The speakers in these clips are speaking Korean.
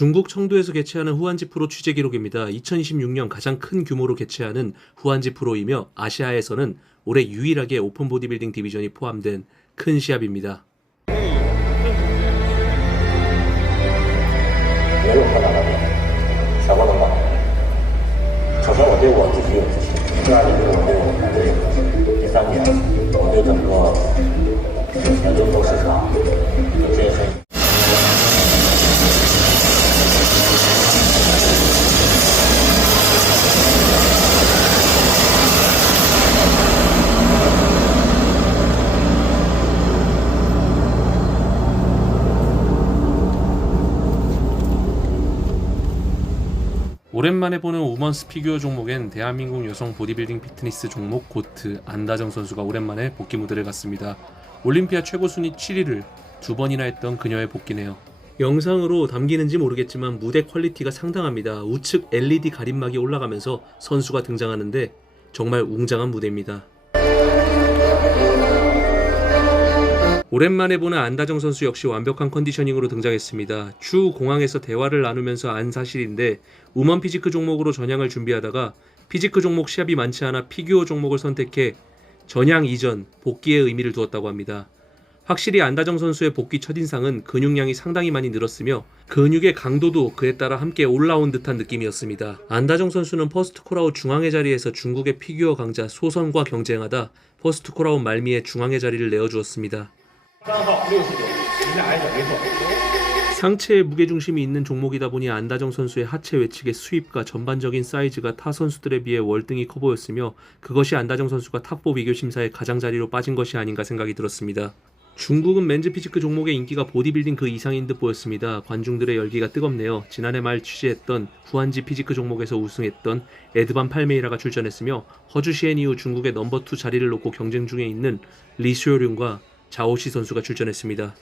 중국 청두에서 개최하는 후안지 프로 취재 기록입니다. 2026년 가장 큰 규모로 개최하는 후안지 프로이며 아시아에서는 올해 유일하게 오픈 보디빌딩 디비전이 포함된 큰 시합입니다. 没有太大的相关的话，首先我对我自己有自信，第二就是我对我团队有自信，第三点，我对整个全球市场有这些。 오랜만에 보는 우먼스 피규어 종목엔 대한민국 여성 보디빌딩 피트니스 종목 고트 안다정 선수가 오랜만에 복귀 무대를 갔습니다. 올림피아 최고 순위 7위를 2번이나 했던 그녀의 복귀네요. 영상으로 담기는지 모르겠지만 무대 퀄리티가 상당합니다. 우측 LED 가림막이 올라가면서 선수가 등장하는데 정말 웅장한 무대입니다. 오랜만에 보는 안다정 선수 역시 완벽한 컨디셔닝으로 등장했습니다. 추 공항에서 대화를 나누면서 안 사실인데 우먼 피지크 종목으로 전향을 준비하다가 피지크 종목 시합이 많지 않아 피규어 종목을 선택해 전향 이전 복귀의 의미를 두었다고 합니다. 확실히 안다정 선수의 복귀 첫인상은 근육량이 상당히 많이 늘었으며 근육의 강도도 그에 따라 함께 올라온 듯한 느낌이었습니다. 안다정 선수는 퍼스트 콜아웃 중앙의 자리에서 중국의 피규어 강자 소선과 경쟁하다 퍼스트 콜아웃 말미에 중앙의 자리를 내어주었습니다. 상체에 무게중심이 있는 종목이다 보니 안다정 선수의 하체 외측의 수입과 전반적인 사이즈가 타 선수들에 비해 월등히 커 보였으며 그것이 안다정 선수가 탑4 비교 심사에 가장자리로 빠진 것이 아닌가 생각이 들었습니다. 중국은 맨즈 피지크 종목의 인기가 보디빌딩 그 이상인 듯 보였습니다. 관중들의 열기가 뜨겁네요. 지난해 말 취재했던 후안지 피지크 종목에서 우승했던 에드반 팔메이라가 출전했으며 허주 시행 이후 중국의 넘버2 자리를 놓고 경쟁 중에 있는 리슈어륜과 자오시 선수가 출전했습니다.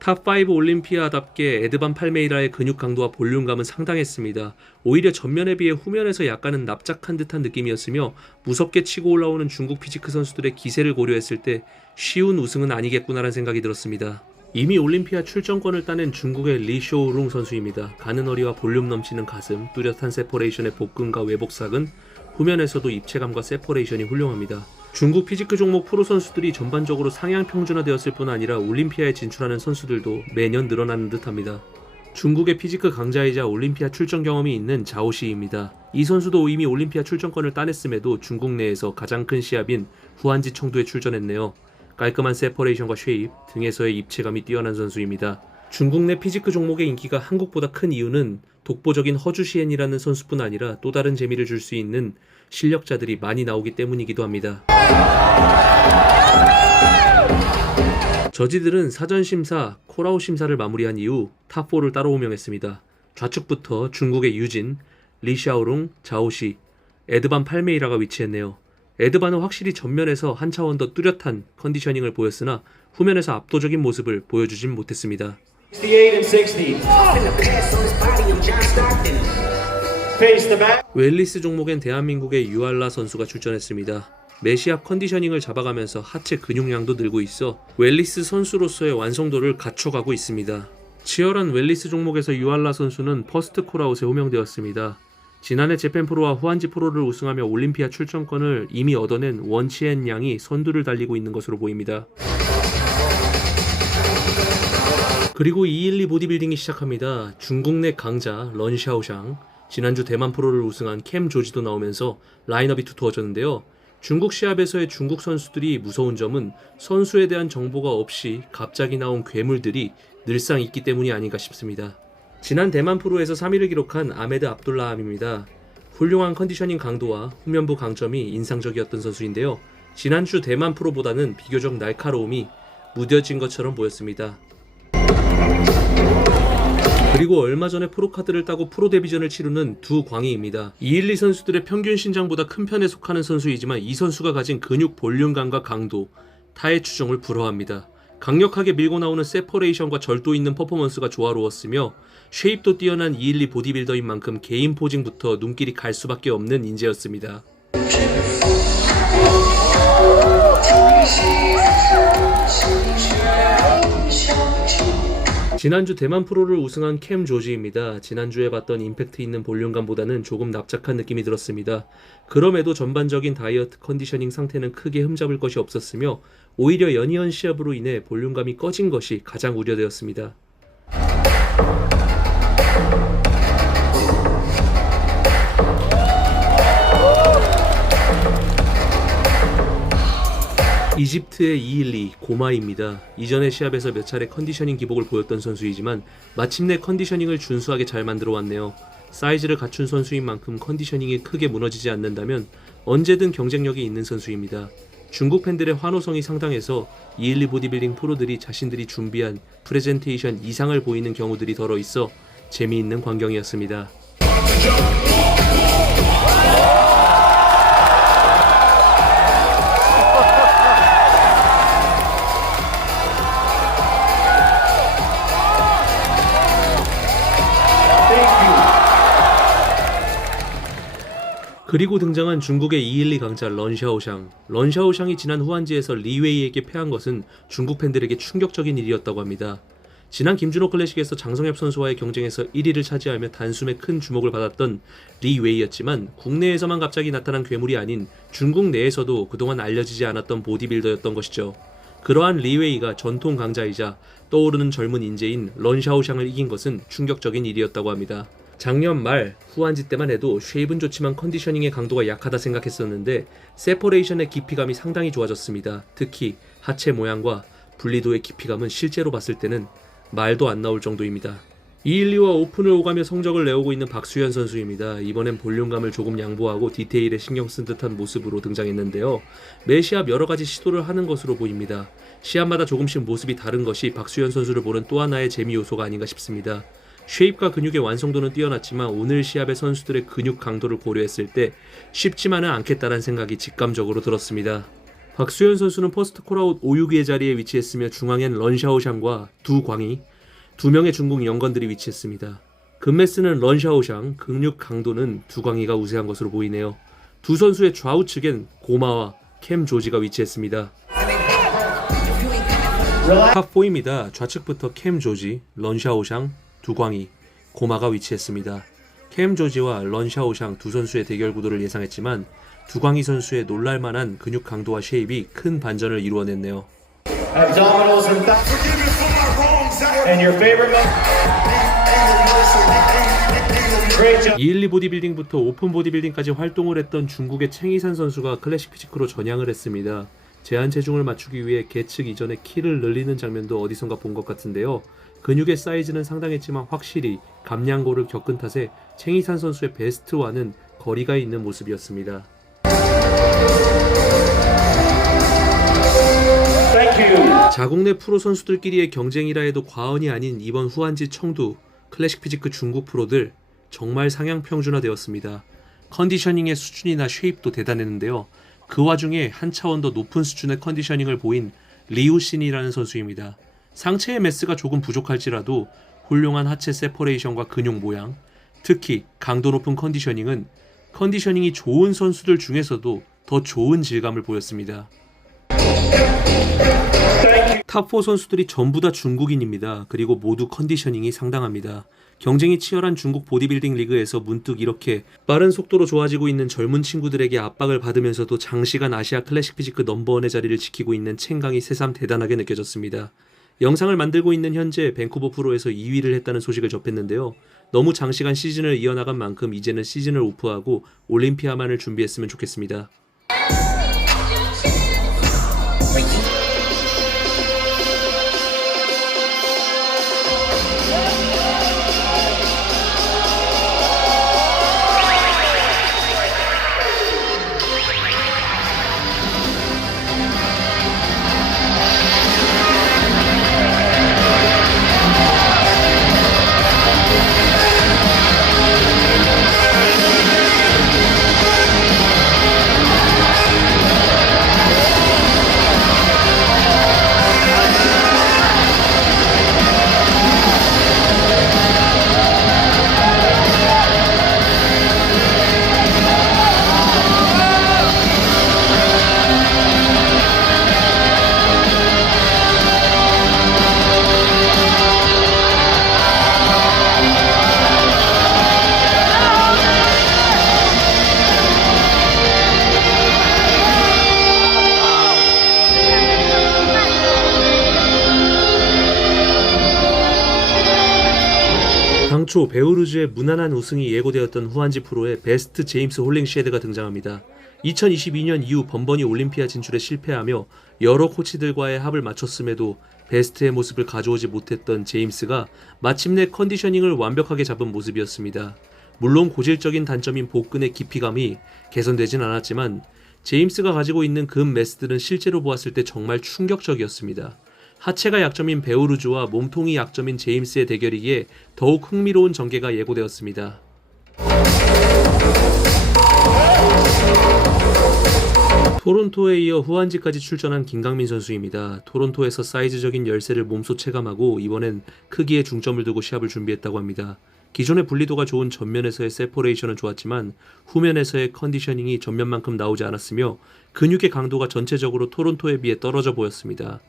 탑5 올림피아답게 에드반 팔메이라의 근육 강도와 볼륨감은 상당했습니다. 오히려 전면에 비해 후면에서 약간은 납작한 듯한 느낌이었으며 무섭게 치고 올라오는 중국 피지크 선수들의 기세를 고려했을 때 쉬운 우승은 아니겠구나라는 생각이 들었습니다. 이미 올림피아 출전권을 따낸 중국의 리쇼우룽 선수입니다. 가는 허리와 볼륨 넘치는 가슴, 뚜렷한 세퍼레이션의 복근과 외복삭은 후면에서도 입체감과 세퍼레이션이 훌륭합니다. 중국 피지크 종목 프로 선수들이 전반적으로 상향 평준화되었을 뿐 아니라 올림피아에 진출하는 선수들도 매년 늘어나는 듯합니다. 중국의 피지크 강자이자 올림피아 출전 경험이 있는 자오시입니다. 이 선수도 이미 올림피아 출전권을 따냈음에도 중국 내에서 가장 큰 시합인 후안지 청두에 출전했네요. 깔끔한 세퍼레이션과 쉐입, 등에서의 입체감이 뛰어난 선수입니다. 중국 내 피지크 종목의 인기가 한국보다 큰 이유는 독보적인 허주 시엔이라는 선수뿐 아니라 또 다른 재미를 줄 수 있는 실력자들이 많이 나오기 때문이기도 합니다. 저지들은 사전 심사, 콜아웃 심사를 마무리한 이후 탑4를 따로 호명했습니다. 좌측부터 중국의 유진, 리샤오룽, 자오시, 에드반 팔메이라가 위치했네요. 에드반은 확실히 전면에서 한 차원 더 뚜렷한 컨디셔닝을 보였으나 후면에서 압도적인 모습을 보여주진 못했습니다. 68 and 60. Face the back. 웰리스 종목엔 대한민국의 유알라 선수가 출전했습니다. 매시합 컨디셔닝을 잡아가면서 하체 근육량도 늘고 있어 웰리스 선수로서의 완성도를 갖춰가고 있습니다. 치열한 웰리스 종목에서 유알라 선수는 퍼스트 콜아웃에 호명되었습니다. 지난해 재팬 프로와 후안지 프로를 우승하며 올림피아 출전권을 이미 얻어낸 원치엔 양이 선두를 달리고 있는 것으로 보입니다. 그리고 212 보디빌딩이 시작합니다. 중국 내 강자 런샤오샹, 지난주 대만 프로를 우승한 캠 조지도 나오면서 라인업이 두터워졌는데요. 중국 시합에서의 중국 선수들이 무서운 점은 선수에 대한 정보가 없이 갑자기 나온 괴물들이 늘상 있기 때문이 아닌가 싶습니다. 지난 대만 프로에서 3위를 기록한 아메드 압둘라함입니다. 훌륭한 컨디셔닝 강도와 후면부 강점이 인상적이었던 선수인데요. 지난주 대만 프로보다는 비교적 날카로움이 무뎌진 것처럼 보였습니다. 그리고 얼마 전에 프로카드를 따고 프로 데뷔전을 치르는 두 광희입니다. 212 선수들의 평균 신장보다 큰 편에 속하는 선수이지만 이 선수가 가진 근육 볼륨감과 강도, 타의 추종을 불허합니다. 강력하게 밀고 나오는 세퍼레이션과 절도 있는 퍼포먼스가 조화로웠으며 쉐입도 뛰어난 212 보디빌더인 만큼 개인 포징부터 눈길이 갈 수밖에 없는 인재였습니다. 지난주 대만 프로를 우승한 캠 조지입니다. 지난주에 봤던 임팩트 있는 볼륨감보다는 조금 납작한 느낌이 들었습니다. 그럼에도 전반적인 다이어트 컨디셔닝 상태는 크게 흠잡을 것이 없었으며 오히려 연이은 시합으로 인해 볼륨감이 꺼진 것이 가장 우려되었습니다. 이집트의 212 고마입니다. 이전의 시합에서 몇 차례 컨디셔닝 기복을 보였던 선수이지만 마침내 컨디셔닝을 준수하게 잘 만들어 왔네요. 사이즈를 갖춘 선수인 만큼 컨디셔닝이 크게 무너지지 않는다면 언제든 경쟁력이 있는 선수입니다. 중국 팬들의 환호성이 상당해서 212 보디빌딩 프로들이 자신들이 준비한 프레젠테이션 이상을 보이는 경우들이 더러 있어 재미있는 광경이었습니다. 그리고 등장한 중국의 212 강자 런샤오샹. 런샤오샹이 지난 후한지에서 리웨이에게 패한 것은 중국 팬들에게 충격적인 일이었다고 합니다. 지난 김준호 클래식에서 장성엽 선수와의 경쟁에서 1위를 차지하며 단숨에 큰 주목을 받았던 리웨이였지만 국내에서만 갑자기 나타난 괴물이 아닌 중국 내에서도 그동안 알려지지 않았던 보디빌더였던 것이죠. 그러한 리웨이가 전통 강자이자 떠오르는 젊은 인재인 런샤오샹을 이긴 것은 충격적인 일이었다고 합니다. 작년 말 후한지 때만 해도 쉐입은 좋지만 컨디셔닝의 강도가 약하다 생각했었는데 세퍼레이션의 깊이감이 상당히 좋아졌습니다. 특히 하체 모양과 분리도의 깊이감은 실제로 봤을 때는 말도 안 나올 정도입니다. 212와 오픈을 오가며 성적을 내오고 있는 박수현 선수입니다. 이번엔 볼륨감을 조금 양보하고 디테일에 신경 쓴 듯한 모습으로 등장했는데요. 매 시합 여러가지 시도를 하는 것으로 보입니다. 시합마다 조금씩 모습이 다른 것이 박수현 선수를 보는 또 하나의 재미 요소가 아닌가 싶습니다. 쉐입과 근육의 완성도는 뛰어났지만 오늘 시합의 선수들의 근육 강도를 고려했을 때 쉽지만은 않겠다는 생각이 직감적으로 들었습니다. 박수현 선수는 퍼스트 콜아웃 5-6위의 자리에 위치했으며 중앙엔 런샤오샹과 두광희, 두 명의 중국 연건들이 위치했습니다. 금메스는 런샤오샹, 근육 강도는 두광희가 우세한 것으로 보이네요. 두 선수의 좌우측엔 고마와 캠 조지가 위치했습니다. 탑4입니다. 좌측부터 캠 조지, 런샤오샹, 두광희, 고마가 위치했습니다. 캠 조지와 런샤오샹 두 선수의 대결 구도를 예상했지만 두광희 선수의 놀랄만한 근육 강도와 쉐입이 큰 반전을 이루어냈네요. Abdominals and thighs. And your favorite one? Great job. 212 보디빌딩부터 오픈 보디빌딩까지 활동을 했던 중국의 챙이산 선수가 클래식 피지크로 전향을 했습니다. 제한 체중을 맞추기 위해 계측 이전에 키를 늘리는 장면도 어디선가 본 것 같은데요. 근육의 사이즈는 상당했지만 확실히 감량고를 겪은 탓에 챙이산 선수의 베스트와는 거리가 있는 모습이었습니다. 자국 내 프로 선수들끼리의 경쟁이라 해도 과언이 아닌 이번 후한지 청두 클래식 피지크 중국 프로들 정말 상향 평준화되었습니다. 컨디셔닝의 수준이나 쉐입도 대단했는데요. 그 와중에 한 차원 더 높은 수준의 컨디셔닝을 보인 리우신이라는 선수입니다. 상체의 매스가 조금 부족할지라도 훌륭한 하체 세퍼레이션과 근육 모양, 특히 강도 높은 컨디셔닝은 컨디셔닝이 좋은 선수들 중에서도 더 좋은 질감을 보였습니다. 탑4 선수들이 전부 다 중국인입니다. 그리고 모두 컨디셔닝이 상당합니다. 경쟁이 치열한 중국 보디빌딩 리그에서 문득 이렇게 빠른 속도로 좋아지고 있는 젊은 친구들에게 압박을 받으면서도 장시간 아시아 클래식 피지크 넘버원의 자리를 지키고 있는 챙강이 새삼 대단하게 느껴졌습니다. 영상을 만들고 있는 현재 밴쿠버 프로에서 2위를 했다는 소식을 접했는데요. 너무 장시간 시즌을 이어나간 만큼 이제는 시즌을 오프하고 올림피아만을 준비했으면 좋겠습니다. 당초 베오루즈의 무난한 우승이 예고되었던 후안지 프로에 베스트 제임스 홀링쉐드가 등장합니다. 2022년 이후 번번이 올림피아 진출에 실패하며 여러 코치들과의 합을 맞췄음에도 베스트의 모습을 가져오지 못했던 제임스가 마침내 컨디셔닝을 완벽하게 잡은 모습이었습니다. 물론 고질적인 단점인 복근의 깊이감이 개선되진 않았지만 제임스가 가지고 있는 금 매스들은 실제로 보았을 때 정말 충격적이었습니다. 하체가 약점인 베오루즈와 몸통이 약점인 제임스의 대결이기에 더욱 흥미로운 전개가 예고되었습니다. 토론토에 이어 후안지까지 출전한 김강민 선수입니다. 토론토에서 사이즈적인 열세를 몸소 체감하고 이번엔 크기에 중점을 두고 시합을 준비했다고 합니다. 기존의 분리도가 좋은 전면에서의 세퍼레이션은 좋았지만 후면에서의 컨디셔닝이 전면만큼 나오지 않았으며 근육의 강도가 전체적으로 토론토에 비해 떨어져 보였습니다.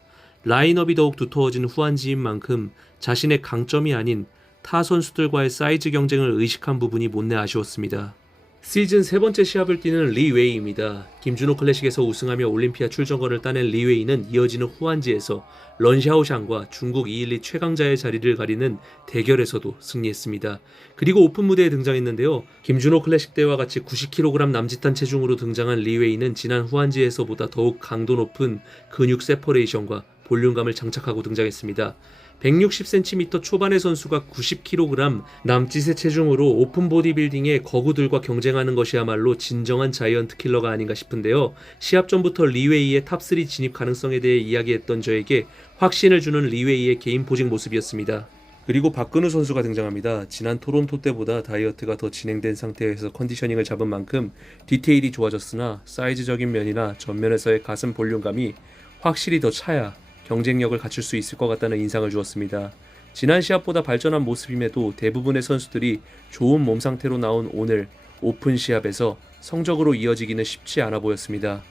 라인업이 더욱 두터워진 후안지인 만큼 자신의 강점이 아닌 타 선수들과의 사이즈 경쟁을 의식한 부분이 못내 아쉬웠습니다. 시즌 세 번째 시합을 뛰는 리 웨이입니다. 김준호 클래식에서 우승하며 올림피아 출전권을 따낸 리 웨이는 이어지는 후안지에서 런샤오샹과 중국 212 최강자의 자리를 가리는 대결에서도 승리했습니다. 그리고 오픈 무대에 등장했는데요. 김준호 클래식 때와 같이 90kg 남짓한 체중으로 등장한 리 웨이는 지난 후안지에서보다 더욱 강도 높은 근육 세퍼레이션과 볼륨감을 장착하고 등장했습니다. 160cm 초반의 선수가 90kg 남짓의 체중으로 오픈 보디빌딩의 거구들과 경쟁하는 것이야말로 진정한 자이언트 킬러가 아닌가 싶은데요. 시합 전부터 리웨이의 탑3 진입 가능성에 대해 이야기했던 저에게 확신을 주는 리웨이의 개인 포징 모습이었습니다. 그리고 박근우 선수가 등장합니다. 지난 토론토 때보다 다이어트가 더 진행된 상태에서 컨디셔닝을 잡은 만큼 디테일이 좋아졌으나 사이즈적인 면이나 전면에서의 가슴 볼륨감이 확실히 더 차야 경쟁력을 갖출 수 있을 것 같다는 인상을 주었습니다. 지난 시합보다 발전한 모습임에도 대부분의 선수들이 좋은 몸 상태로 나온 오늘 오픈 시합에서 성적으로 이어지기는 쉽지 않아 보였습니다.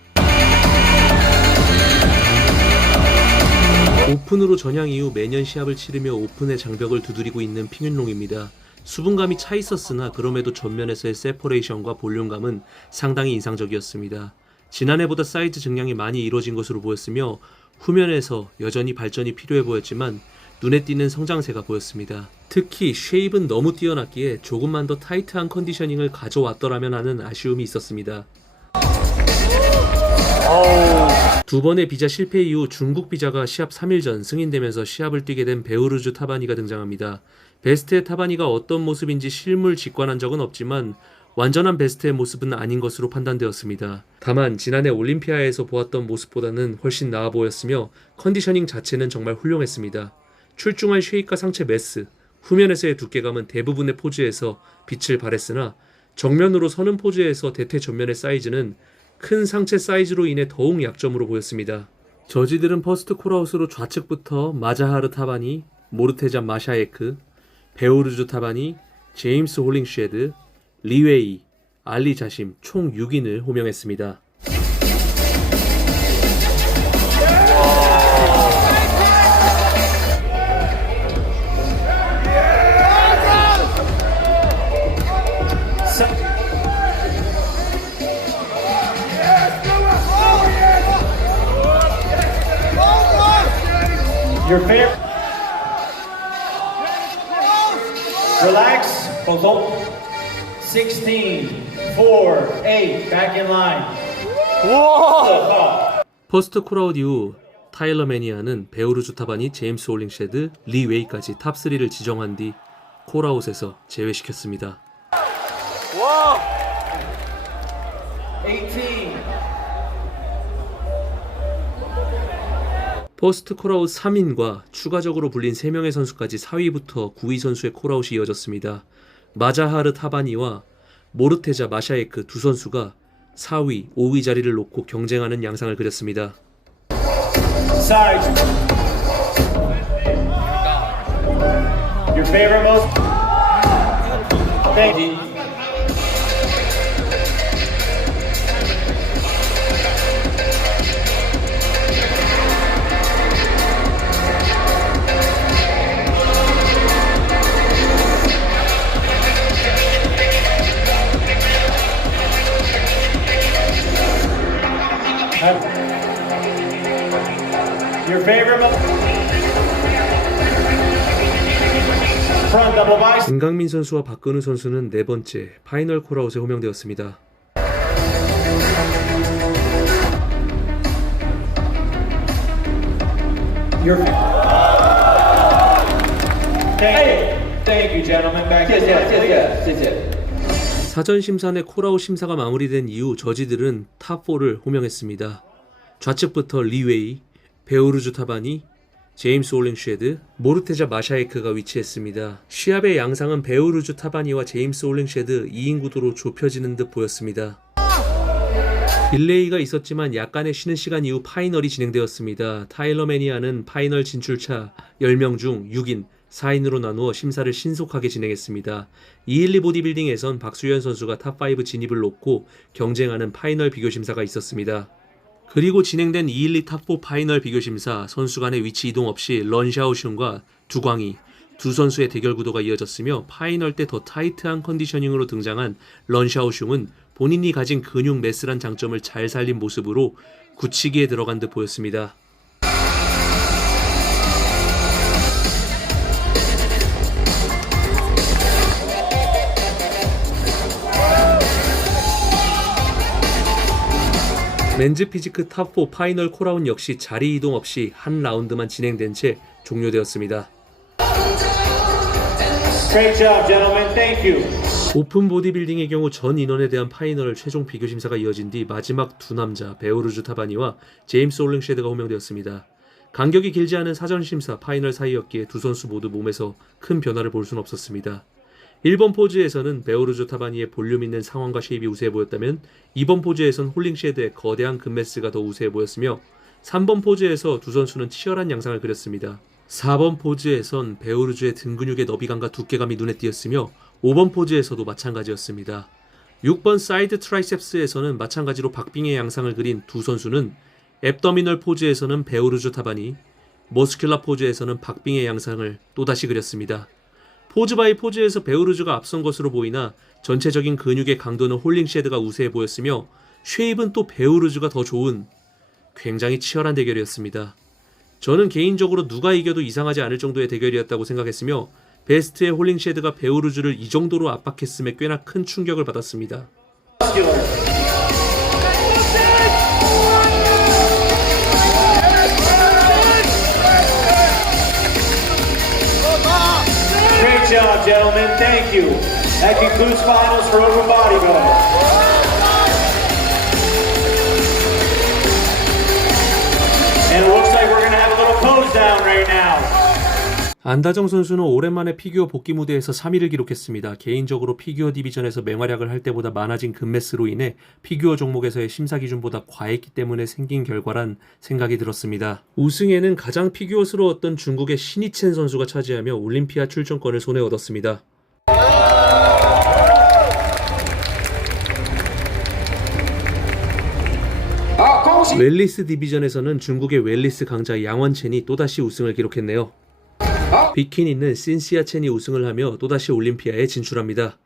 오픈으로 전향 이후 매년 시합을 치르며 오픈의 장벽을 두드리고 있는 핑윤롱입니다. 수분감이 차 있었으나 그럼에도 전면에서의 세퍼레이션과 볼륨감은 상당히 인상적이었습니다. 지난해보다 사이즈 증량이 많이 이루어진 것으로 보였으며 후면에서 여전히 발전이 필요해 보였지만 눈에 띄는 성장세가 보였습니다. 특히 쉐입은 너무 뛰어났기에 조금만 더 타이트한 컨디셔닝을 가져왔더라면 하는 아쉬움이 있었습니다. 두 번의 비자 실패 이후 중국 비자가 시합 3일 전 승인되면서 시합을 뛰게 된 베오루즈 타바니가 등장합니다. 베스트의 타바니가 어떤 모습인지 실물 직관한 적은 없지만 완전한 베스트의 모습은 아닌 것으로 판단되었습니다. 다만 지난해 올림피아에서 보았던 모습보다는 훨씬 나아 보였으며 컨디셔닝 자체는 정말 훌륭했습니다. 출중한 쉐입과 상체 매스, 후면에서의 두께감은 대부분의 포즈에서 빛을 발했으나 정면으로 서는 포즈에서 대퇴 전면의 사이즈는 큰 상체 사이즈로 인해 더욱 약점으로 보였습니다. 저지들은 퍼스트 콜아웃으로 좌측부터 마자하르 타바니, 모르테자 마샤에크, 베오루즈 타바니, 제임스 홀링쉐드, 리웨이, 알리 자심 총 6인을 호명했습니다. Your favorite. Relax. Control. 16, 4, 8, back in line. 퍼스트 콜아웃 이후 타일러 매니아는 베오루즈 타바니, 제임스 홀링쉐드, 리 웨이까지 탑3를 지정한 뒤 콜아웃에서 제외시켰습니다. 18. 퍼스트 콜아웃 3인과 추가적으로 불린 3명의 선수까지 4위부터 9위 선수의 콜아웃이 이어졌습니다. 마자하르 타바니와 모르테자 마샤에크 두 선수가 4위, 5위 자리를 놓고 경쟁하는 양상을 그렸습니다. Side. Your favorite most. Thank you. Your favorite. front double bicep. 김강민 선수와 박근우 선수는 네 번째 파이널 콜아웃에 호명되었습니다. Thank you, gentlemen. Back to the 사전 심사 내 콜아웃 심사가 마무리된 이후 저지들은 탑4를 호명했습니다. 좌측부터 리웨이, 베오르주 타바니, 제임스 홀링쉐드, 모르테자 마샤에크가 위치했습니다. 시합의 양상은 베오르주 타바니와 제임스 홀링쉐드 2인 구도로 좁혀지는 듯 보였습니다. 딜레이가 있었지만 약간의 쉬는 시간 이후 파이널이 진행되었습니다. 타일러 매니아는 파이널 진출차 10명 중 6인 4인으로 나누어 심사를 신속하게 진행했습니다. 212 보디빌딩에선 박수현 선수가 탑5 진입을 놓고 경쟁하는 파이널 비교심사가 있었습니다. 그리고 진행된 212 탑4 파이널 비교심사 선수 간의 위치 이동 없이 런샤오슌과 두광이 두 선수의 대결 구도가 이어졌으며 파이널 때 더 타이트한 컨디셔닝으로 등장한 런샤오슌은 본인이 가진 근육 매스란 장점을 잘 살린 모습으로 굳히기에 들어간 듯 보였습니다. 맨즈 피지크 탑4 파이널 콜아웃 역시 자리 이동 없이 한 라운드만 진행된 채 종료되었습니다. Great job, gentlemen. Thank you. 오픈 보디빌딩의 경우 전 인원에 대한 파이널 최종 비교 심사가 이어진 뒤 마지막 두 남자 베오르주 타바니와 제임스 홀링쉐드가 호명되었습니다. 간격이 길지 않은 사전 심사 파이널 사이였기에 두 선수 모두 몸에서 큰 변화를 볼 수는 없었습니다. 1번 포즈에서는 베오르주 타바니의 볼륨 있는 상황과 쉐입이 우세해 보였다면 2번 포즈에선 홀링쉐드의 거대한 근매스가 더 우세해 보였으며 3번 포즈에서 두 선수는 치열한 양상을 그렸습니다. 4번 포즈에선 베오르주의 등 근육의 너비감과 두께감이 눈에 띄었으며 5번 포즈에서도 마찬가지였습니다. 6번 사이드 트라이셉스에서는 마찬가지로 박빙의 양상을 그린 두 선수는 앱더미널 포즈에서는 베오르주 타바니, 머스큘라 포즈에서는 박빙의 양상을 또다시 그렸습니다. 포즈 바이 포즈에서 베오르주가 앞선 것으로 보이나 전체적인 근육의 강도는 홀링쉐드가 우세해 보였으며 쉐입은 또 베오르주가 더 좋은 굉장히 치열한 대결이었습니다. 저는 개인적으로 누가 이겨도 이상하지 않을 정도의 대결이었다고 생각했으며 베스트의 홀링쉐드가 베오르주를 이 정도로 압박했음에 꽤나 큰 충격을 받았습니다. Great job, gentlemen. Thank you. That concludes finals for Open Bodybuilding. And it looks like we're going to have a little pose down right now. 안다정 선수는 오랜만에 피규어 복귀 무대에서 3위를 기록했습니다. 개인적으로 피규어 디비전에서 맹활약을 할 때보다 많아진 금매스로 인해 피규어 종목에서의 심사 기준보다 과했기 때문에 생긴 결과란 생각이 들었습니다. 우승에는 가장 피규어스러웠던 중국의 신이첸 선수가 차지하며 올림피아 출전권을 손에 얻었습니다. 웰리스 디비전에서는 중국의 웰리스 강자 양원첸이 또다시 우승을 기록했네요. 비키니는 신시아 첸이 우승을 하며 또다시 올림피아에 진출합니다.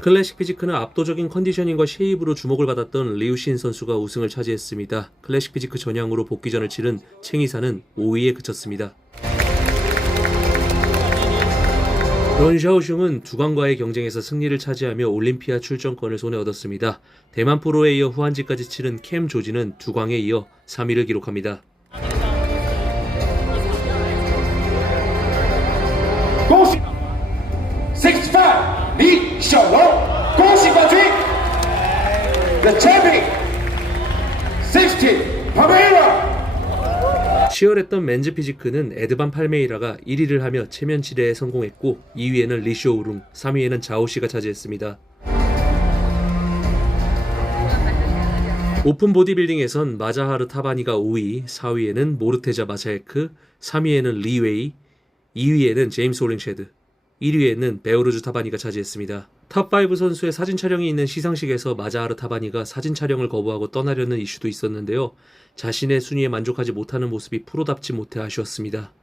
클래식 피지크는 압도적인 컨디셔닝과 쉐입으로 주목을 받았던 리우신 선수가 우승을 차지했습니다. 클래식 피지크 전향으로 복귀전을 치른 챙이사는 5위에 그쳤습니다. 런샤오슌은 두광과의 경쟁에서 승리를 차지하며 올림피아 출전권을 손에 얻었습니다. 대만 프로에 이어 후한지까지 치른 캠 조지는 두광에 이어 3위를 기록합니다. 65, 리셔로, 恭喜冠军 The champion, 60, 파메이라. 치열했던 맨즈 피지크는 에드반 팔메이라가 1위를 하며 체면치레에 성공했고 2위에는 리쇼우룽, 3위에는 자오시가 차지했습니다. 오픈 보디빌딩에선 마자하르 타바니가 5위, 4위에는 모르테자 마샤에크, 3위에는 리웨이, 2위에는 제임스 홀링쉐드, 1위에는 베오르주 타바니가 차지했습니다. 탑5 선수의 사진 촬영이 있는 시상식에서 마자하르 타바니가 사진 촬영을 거부하고 떠나려는 이슈도 있었는데요. 자신의 순위에 만족하지 못하는 모습이 프로답지 못해 아쉬웠습니다.